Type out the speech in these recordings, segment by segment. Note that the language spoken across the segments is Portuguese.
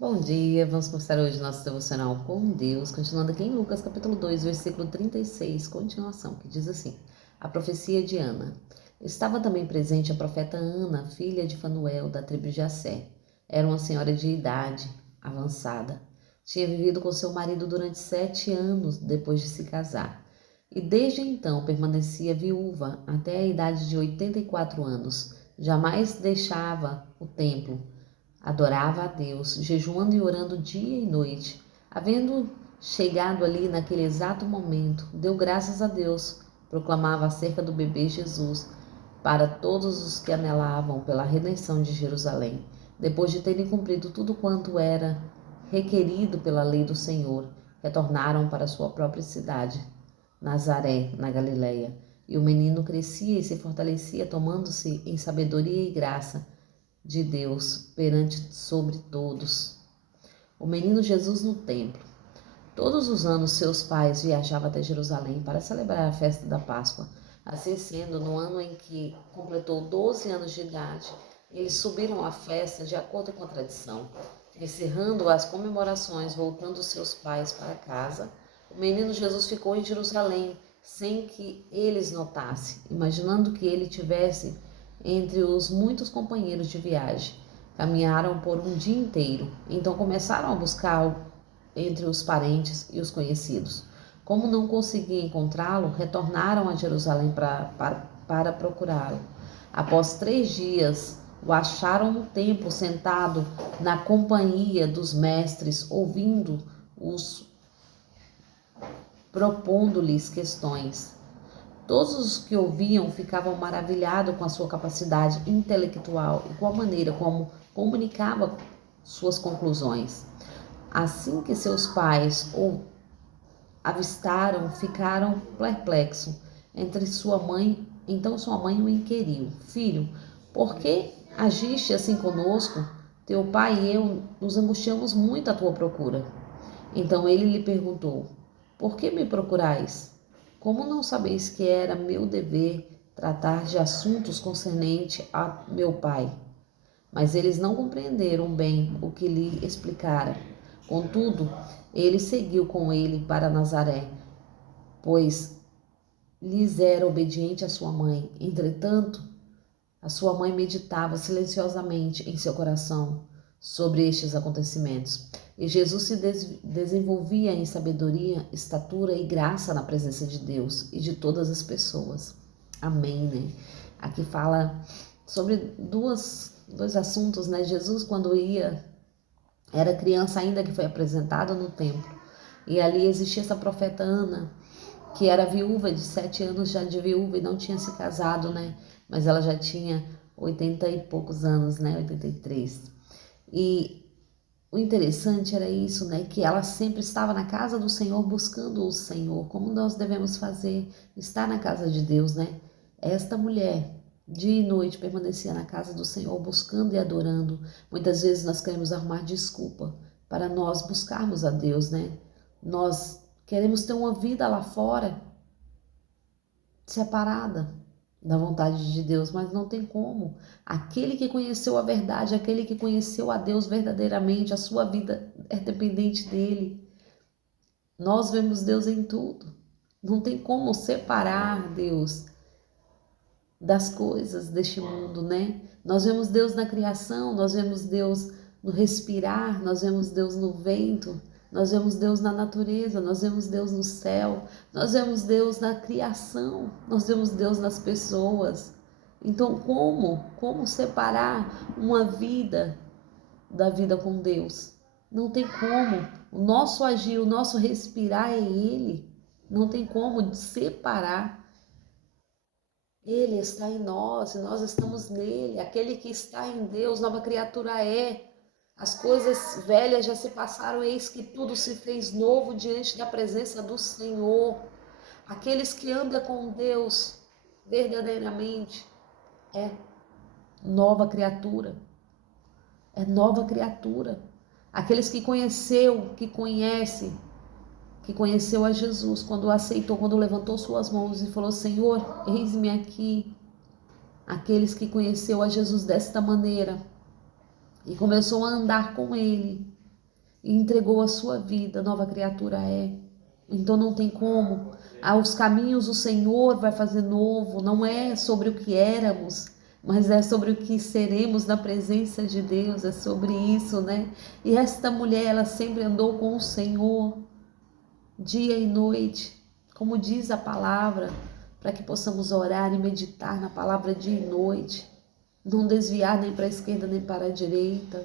Bom dia, vamos começar hoje nosso devocional com Deus, continuando aqui em Lucas capítulo 2, versículo 36, continuação, que diz assim: a profecia de Ana. Estava também presente a profeta Ana, filha de Fanuel, da tribo de Assé. Era uma senhora de idade avançada. Tinha vivido com seu marido durante 7 anos depois de se casar, e desde então permanecia viúva até a idade de 84 anos. Jamais deixava o templo. Adorava a Deus, jejuando e orando dia e noite. Havendo chegado ali naquele exato momento, deu graças a Deus, proclamava acerca do bebê Jesus para todos os que anelavam pela redenção de Jerusalém. Depois de terem cumprido tudo quanto era requerido pela lei do Senhor, retornaram para sua própria cidade, Nazaré, na Galileia. E o menino crescia e se fortalecia, tomando-se em sabedoria e graça de Deus perante sobre todos. O menino Jesus no templo. Todos os anos seus pais viajavam até Jerusalém para celebrar a festa da Páscoa. Assim sendo, no ano em que completou 12 anos de idade, eles subiram à festa de acordo com a tradição. Encerrando as comemorações, voltando seus pais para casa, o menino Jesus ficou em Jerusalém, sem que eles notassem, imaginando que ele tivesse entre os muitos companheiros de viagem. Caminharam por um dia inteiro, então começaram a buscar entre os parentes e os conhecidos. Como não conseguiam encontrá-lo, retornaram a Jerusalém para procurá-lo. Após 3 dias, o acharam no templo, sentado na companhia dos mestres, ouvindo-os, propondo-lhes questões. Todos os que ouviam ficavam maravilhados com a sua capacidade intelectual e com a maneira como comunicava suas conclusões. Assim que seus pais o avistaram, ficaram perplexos. Então sua mãe o inquiriu: Filho, por que agiste assim conosco? Teu pai e eu nos angustiamos muito à tua procura. Então ele lhe perguntou: Por que me procurais? Como não sabeis que era meu dever tratar de assuntos concernentes a meu pai? Mas eles não compreenderam bem o que lhe explicara. Contudo, ele seguiu com ele para Nazaré, pois lhes era obediente a sua mãe. Entretanto, a sua mãe meditava silenciosamente em seu coração sobre estes acontecimentos. E Jesus se desenvolvia em sabedoria, estatura e graça na presença de Deus e de todas as pessoas. Amém, né? Aqui fala sobre dois assuntos, né? Jesus, quando era criança ainda, que foi apresentado no templo. E ali existia essa profeta Ana, que era viúva, de 7 anos já de viúva e não tinha se casado, né? Mas ela já tinha 80 e poucos anos, né? 83. E o interessante era isso, né? Que ela sempre estava na casa do Senhor, buscando o Senhor. Como nós devemos fazer? Estar na casa de Deus, né? Esta mulher, dia e noite, permanecia na casa do Senhor, buscando e adorando. Muitas vezes nós queremos arrumar desculpa para nós buscarmos a Deus, né? Nós queremos ter uma vida lá fora, separada da vontade de Deus, mas não tem como. Aquele que conheceu a verdade, aquele que conheceu a Deus verdadeiramente, a sua vida é dependente dele. Nós vemos Deus em tudo. Não tem como separar Deus das coisas deste mundo, né? Nós vemos Deus na criação, nós vemos Deus no respirar, nós vemos Deus no vento, nós vemos Deus na natureza, nós vemos Deus no céu, nós vemos Deus na criação, nós vemos Deus nas pessoas. Então, como separar uma vida da vida com Deus? Não tem como. O nosso agir, o nosso respirar é Ele. Não tem como separar. Ele está em nós e nós estamos nele. Aquele que está em Deus, nova criatura é. As coisas velhas já se passaram, eis que tudo se fez novo diante da presença do Senhor. Aqueles que andam com Deus verdadeiramente é nova criatura. É nova criatura. Aqueles que conheceu, que conheceu a Jesus, quando o aceitou, quando levantou suas mãos e falou: Senhor, eis-me aqui. Aqueles que conheceu a Jesus desta maneira e começou a andar com ele, e entregou a sua vida, nova criatura é. Então não tem como. Aos caminhos o Senhor vai fazer novo, não é sobre o que éramos, mas é sobre o que seremos na presença de Deus, é sobre isso, né? E esta mulher, ela sempre andou com o Senhor, dia e noite, como diz a palavra, para que possamos orar e meditar na palavra dia e noite, não desviar nem para a esquerda nem para a direita.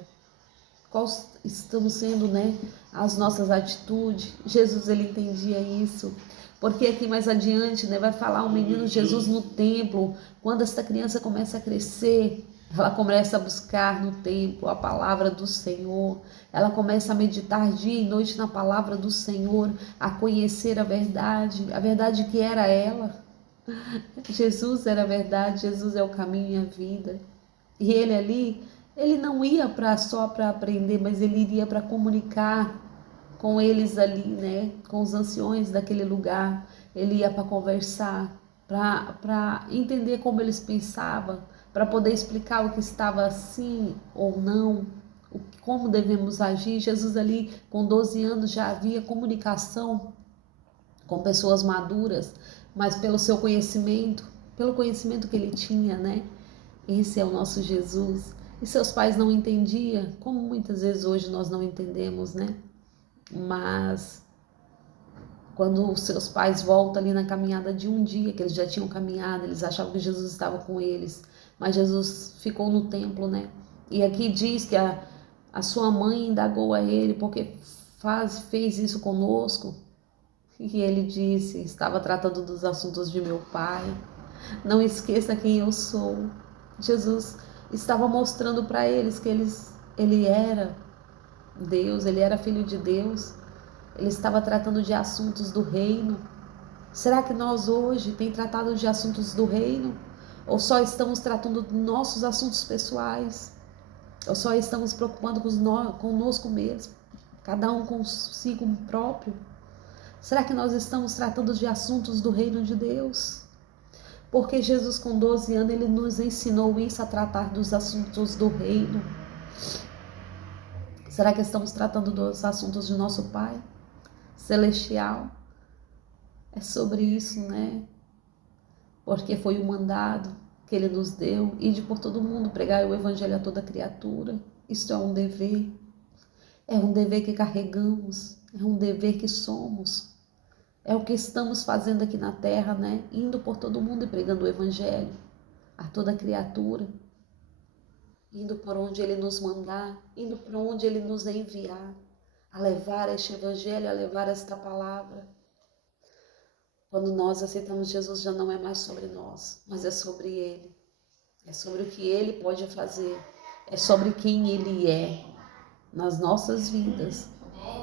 Quais estão sendo, né, as nossas atitudes? Jesus, ele entendia isso. Porque aqui mais adiante, né, vai falar o menino Jesus no templo. Quando esta criança começa a crescer, ela começa a buscar no templo a palavra do Senhor. Ela começa a meditar dia e noite na palavra do Senhor, a conhecer a verdade que era ela. Jesus era a verdade, Jesus é o caminho e a vida. E ele ali, ele não ia só para aprender, mas ele iria para comunicar com eles ali, né? Com os anciões daquele lugar. Ele ia para conversar, para entender como eles pensavam, para poder explicar o que estava assim ou não, como devemos agir. Jesus ali, com 12 anos, já havia comunicação com pessoas maduras, mas pelo conhecimento que ele tinha, né? Esse é o nosso Jesus. E seus pais não entendiam, como muitas vezes hoje nós não entendemos, né? Mas quando os seus pais voltam ali na caminhada de um dia, que eles já tinham caminhado, eles achavam que Jesus estava com eles, mas Jesus ficou no templo, né? E aqui diz que a sua mãe indagou a ele, porque fez isso conosco? E ele disse, estava tratando dos assuntos de meu pai. Não esqueça quem eu sou. Jesus estava mostrando para eles que ele era Deus, ele era filho de Deus. Ele estava tratando de assuntos do reino. Será que nós hoje temos tratado de assuntos do reino? Ou só estamos tratando de nossos assuntos pessoais? Ou só estamos preocupando conosco mesmo? Cada um consigo próprio? Será que nós estamos tratando de assuntos do reino de Deus? Porque Jesus, com 12 anos, ele nos ensinou isso, a tratar dos assuntos do reino. Será que estamos tratando dos assuntos de nosso Pai Celestial? É sobre isso, né? Porque foi o mandado que ele nos deu, ide por todo mundo, pregar o evangelho a toda criatura. Isto é um dever que carregamos, é um dever que somos. É o que estamos fazendo aqui na terra, né? Indo por todo mundo e pregando o evangelho a toda criatura. Indo por onde ele nos mandar, indo por onde ele nos enviar, a levar este evangelho, a levar esta palavra. Quando nós aceitamos Jesus, já não é mais sobre nós, mas é sobre ele. É sobre o que ele pode fazer, é sobre quem ele é nas nossas vidas.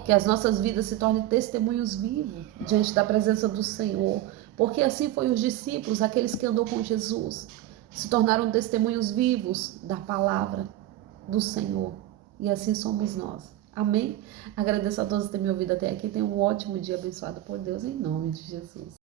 Que as nossas vidas se tornem testemunhos vivos diante da presença do Senhor. Porque assim foi os discípulos, aqueles que andou com Jesus, se tornaram testemunhos vivos da palavra do Senhor. E assim somos nós. Amém? Agradeço a todos por terem me ouvido até aqui. Tenham um ótimo dia abençoado por Deus, em nome de Jesus.